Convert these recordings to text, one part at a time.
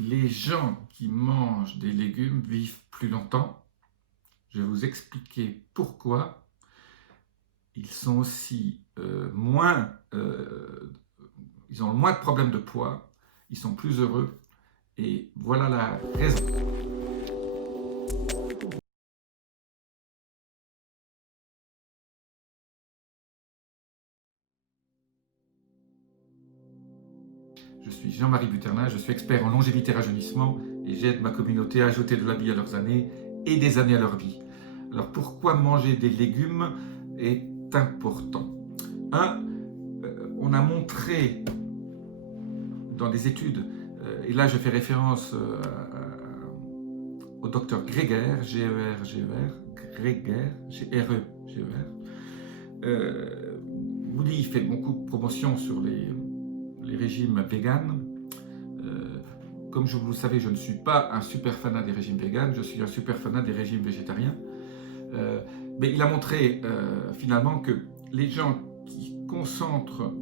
Les gens qui mangent des légumes vivent plus longtemps. Je vais vous expliquer pourquoi. Ils sont aussi ils ont moins de problèmes de poids, ils sont plus heureux, et voilà la raison. Je suis Jean-Marie Buternin, je suis expert en longévité et rajeunissement et j'aide ma communauté à ajouter de la vie à leurs années et des années à leur vie. Alors pourquoi manger des légumes est important? On a montré dans des études, et là je fais référence au docteur Greger, Greger, il fait beaucoup de promotion sur les régimes véganes. Comme vous le savez, je ne suis pas un super fanat des régimes véganes, je suis un super fanat des régimes végétariens. Mais il a montré finalement que les gens qui concentrent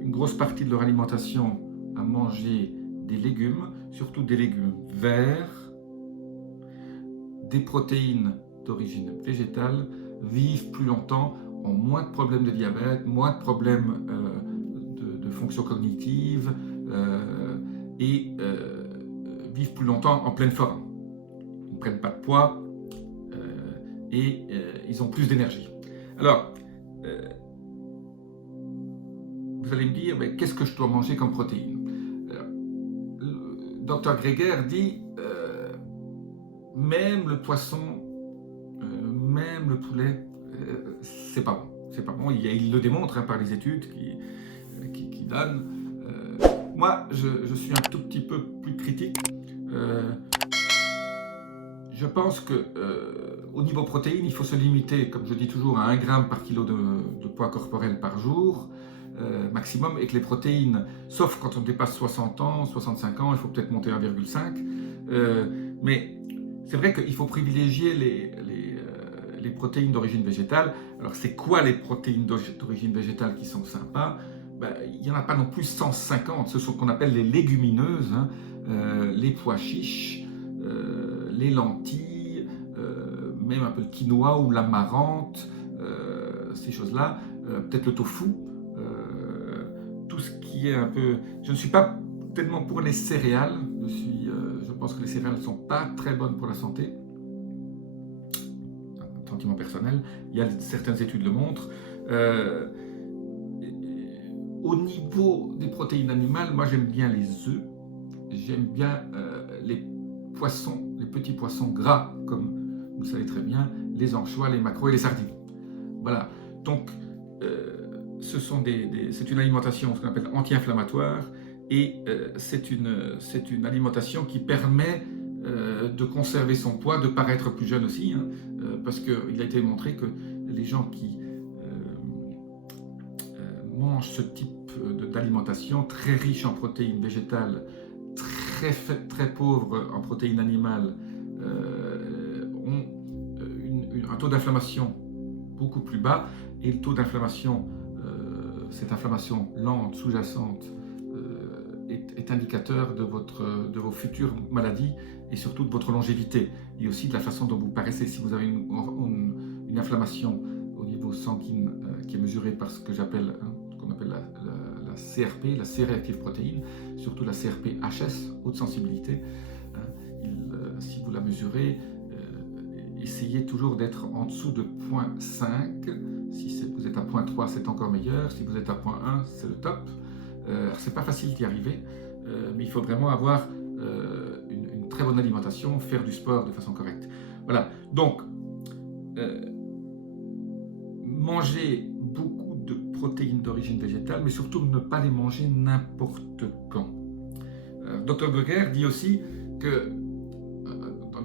une grosse partie de leur alimentation à manger des légumes, surtout des légumes verts, des protéines d'origine végétale, vivent plus longtemps, ont moins de problèmes de diabète, moins de problèmes de fonction cognitive et vivent plus longtemps en pleine forme. Ils ne prennent pas de poids et ils ont plus d'énergie. Alors, vous allez me dire, mais qu'est-ce que je dois manger comme protéines? Le docteur Greger dit, même le poisson, même le poulet, c'est pas bon. C'est pas bon. Il le démontre par les études qui donnent. Moi, je suis un tout petit peu plus critique. Je pense que au niveau protéines, il faut se limiter, comme je dis toujours, à 1 gramme par kilo de poids corporel par jour, maximum, et que les protéines, sauf quand on dépasse 60 ans, 65 ans, il faut peut-être monter à 1,5. Mais c'est vrai qu'il faut privilégier les protéines d'origine végétale. Alors c'est quoi les protéines d'origine végétale qui sont sympas? Il n'y en a pas non plus 150, ce sont ce qu'on appelle les légumineuses, hein, les pois chiches, les lentilles, même un peu le quinoa ou l'amaranth, ces choses-là, peut-être le tofu, tout ce qui est un peu... Je ne suis pas tellement pour les céréales, je pense que les céréales ne sont pas très bonnes pour la santé, un sentiment personnel, certaines études le montrent. Au niveau des protéines animales, moi j'aime bien les œufs, j'aime bien les poissons, les petits poissons gras, comme vous le savez très bien, les anchois, les maquereaux et les sardines. Voilà, donc c'est une alimentation, ce qu'on appelle anti-inflammatoire, et c'est une alimentation qui permet de conserver son poids, de paraître plus jeune aussi, hein, parce qu'il a été montré que les gens qui mangent ce type d'alimentation très riche en protéines végétales, très pauvres en protéines animales, ont un taux d'inflammation beaucoup plus bas, et le taux d'inflammation, cette inflammation lente, sous-jacente, est indicateur de vos futures maladies et surtout de votre longévité et aussi de la façon dont vous paraissez. Si vous avez une inflammation au niveau sanguin qui est mesurée par ce que j'appelle, qu'on appelle la CRP, la C-réactive protéine, surtout la CRP-HS, haute sensibilité, si vous la mesurez, essayez toujours d'être en dessous de 0,5. Si vous êtes à 0,3, c'est encore meilleur. Si vous êtes à 0,1, c'est le top. C'est pas facile d'y arriver, mais il faut vraiment avoir une très bonne alimentation, faire du sport de façon correcte. Voilà, donc manger beaucoup de protéines d'origine végétale, mais surtout ne pas les manger n'importe quand. Dr Greger dit aussi que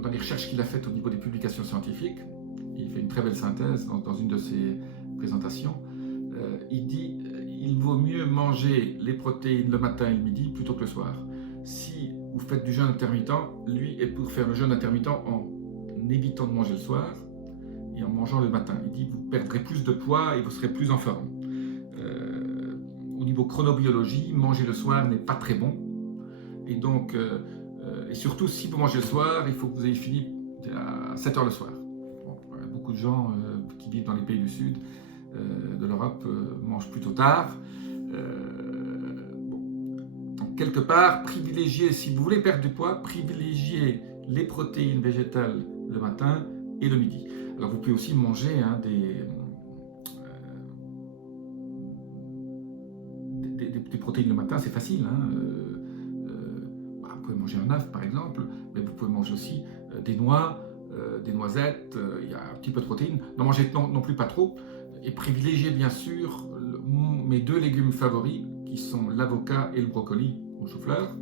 dans les recherches qu'il a faites au niveau des publications scientifiques, il fait une très belle synthèse dans une de ses présentations, il dit il vaut mieux manger les protéines le matin et le midi plutôt que le soir. Si vous faites du jeûne intermittent, lui est pour faire le jeûne intermittent en évitant de manger le soir et en mangeant le matin. Il dit vous perdrez plus de poids et vous serez plus en forme. Au niveau chronobiologie, manger le soir n'est pas très bon. Et donc, et surtout, si vous mangez le soir, il faut que vous ayez fini à 7 heures le soir. Bon, beaucoup de gens qui vivent dans les pays du Sud de l'Europe mangent plutôt tard. Bon. Donc, quelque part, privilégiez, si vous voulez perdre du poids, privilégiez les protéines végétales le matin et le midi. Alors, vous pouvez aussi manger des protéines le matin, c'est facile. Vous pouvez manger un œuf par exemple, mais vous pouvez manger aussi des noix, des noisettes, il y a un petit peu de protéines. N'en mangez non plus pas trop. Et privilégiez bien sûr mes 2 légumes favoris qui sont l'avocat et le brocoli au chou-fleur.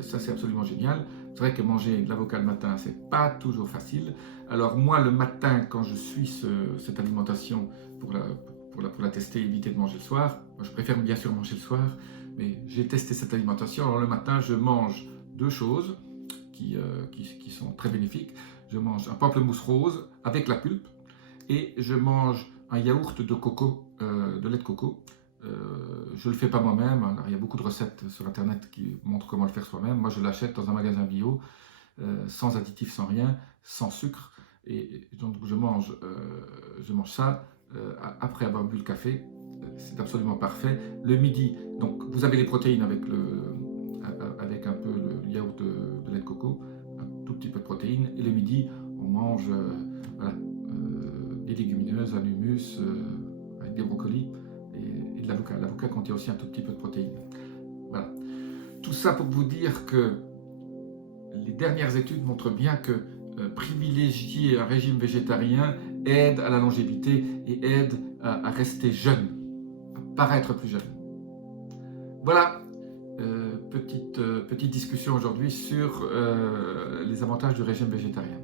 Ça c'est absolument génial. C'est vrai que manger de l'avocat le matin c'est pas toujours facile. Alors moi le matin quand je suis cette alimentation pour la tester, éviter de manger le soir, moi, je préfère bien sûr manger le soir, mais j'ai testé cette alimentation. Alors le matin je mange 2 choses qui sont très bénéfiques. Je mange un pamplemousse rose avec la pulpe et je mange un yaourt de coco, de lait de coco. Je ne le fais pas moi-même. Alors, il y a beaucoup de recettes sur internet qui montrent comment le faire soi-même. Moi je l'achète dans un magasin bio, sans additifs, sans rien, sans sucre. Et donc je mange ça après avoir bu le café. C'est absolument parfait. Le midi, donc vous avez les protéines avec un peu le yaourt de lait de coco, un tout petit peu de protéines. Et le midi, on mange des légumineuses, un hummus avec des brocolis et de l'avocat. L'avocat contient aussi un tout petit peu de protéines. Voilà. Tout ça pour vous dire que les dernières études montrent bien que privilégier un régime végétarien aide à la longévité et aide à rester jeune, à paraître plus jeune. Voilà, petite discussion aujourd'hui sur les avantages du régime végétarien.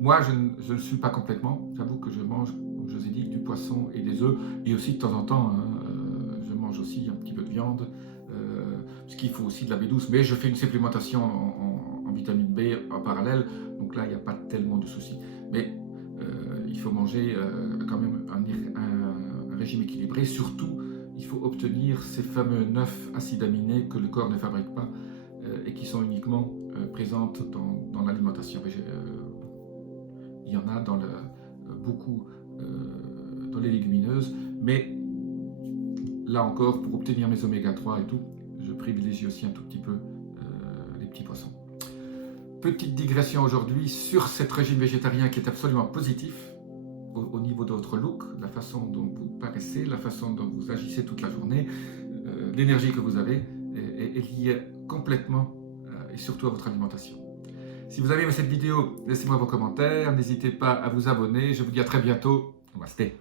Moi, je ne le suis pas complètement. J'avoue que je mange, comme je vous ai dit, du poisson et des œufs. Et aussi, de temps en temps, je mange aussi un petit peu de viande, parce qu'il faut aussi de la B12. Mais je fais une supplémentation en vitamine B en parallèle. Donc là, il n'y a pas tellement de soucis. Mais il faut manger quand même un régime équilibré. Surtout, il faut obtenir ces fameux 9 acides aminés que le corps ne fabrique pas et qui sont uniquement présentes dans l'alimentation végétale. Il y en a beaucoup dans les légumineuses, mais là encore, pour obtenir mes oméga 3 et tout, je privilégie aussi un tout petit peu les petits poissons. Petite digression aujourd'hui sur cet régime végétarien qui est absolument positif au niveau de votre look, la façon dont vous paraissez, la façon dont vous agissez toute la journée, l'énergie que vous avez est liée complètement et surtout à votre alimentation. Si vous avez aimé cette vidéo, laissez-moi vos commentaires, n'hésitez pas à vous abonner, je vous dis à très bientôt, Namasté.